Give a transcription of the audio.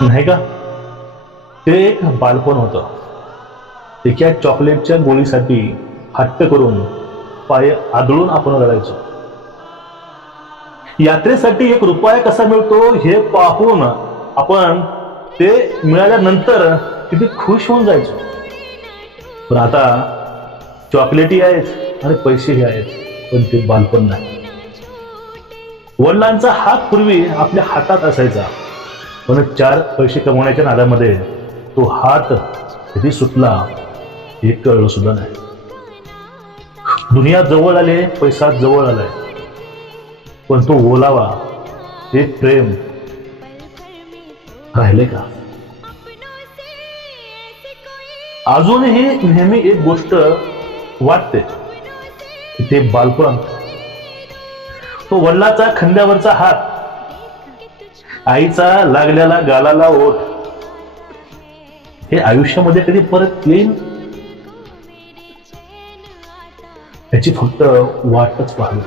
नाही का? ते एक बालपण होतं. एका चॉकलेटच्या गोळीसाठी हट्ट करून पाय आदळून आपण रडायचो. यात्रेसाठी 1 रुपया कसा मिळतो हे पाहून आपण ते मिळाल्यानंतर किती खुश होऊन जायचो. पण आता चॉकलेटही आहेत आणि पैसेही आहेत, पण ते बालपण नाही. वडिलांचा हात पूर्वी आपल्या हातात असायचा, पण 4 पैसे कमवण्याच्या नादामध्ये तो हात कधी सुटला हे कळलं सुद्धा नाही. दुनिया जवळ आले, पैसा जवळ आलाय, पण तो ओलावा, ते प्रेम राहिले का? अजूनही नेहमी एक गोष्ट वाटते, ते बालपण, तो वडिलाचा खांद्यावरचा हात, आईचा लागलेला गालाला ओठ, हे आयुष्यामध्ये कधी परत येईल याची फक्त वाटच पाहावी.